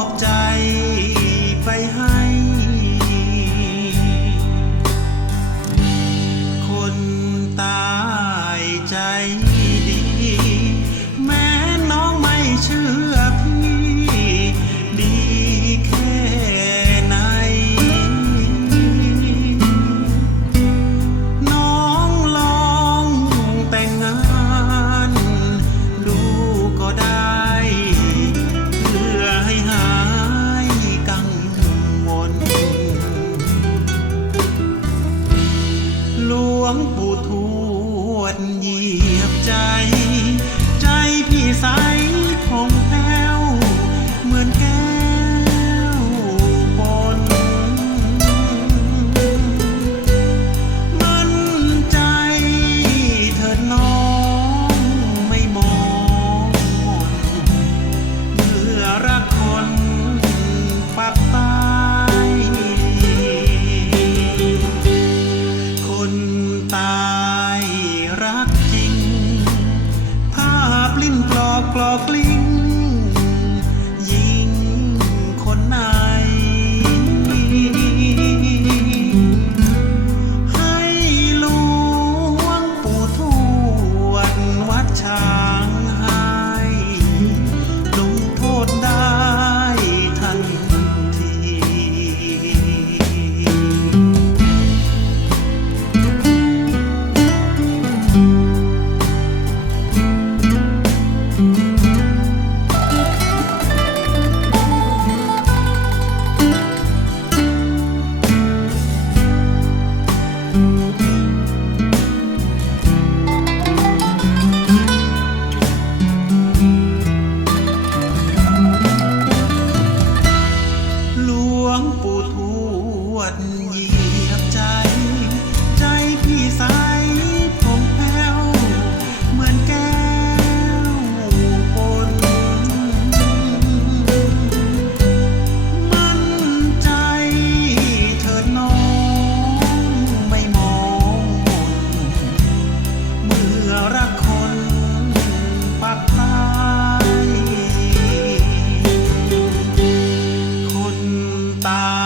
อบใจไปให้ คนตา 不突 Love. ปู่ทวดยี た。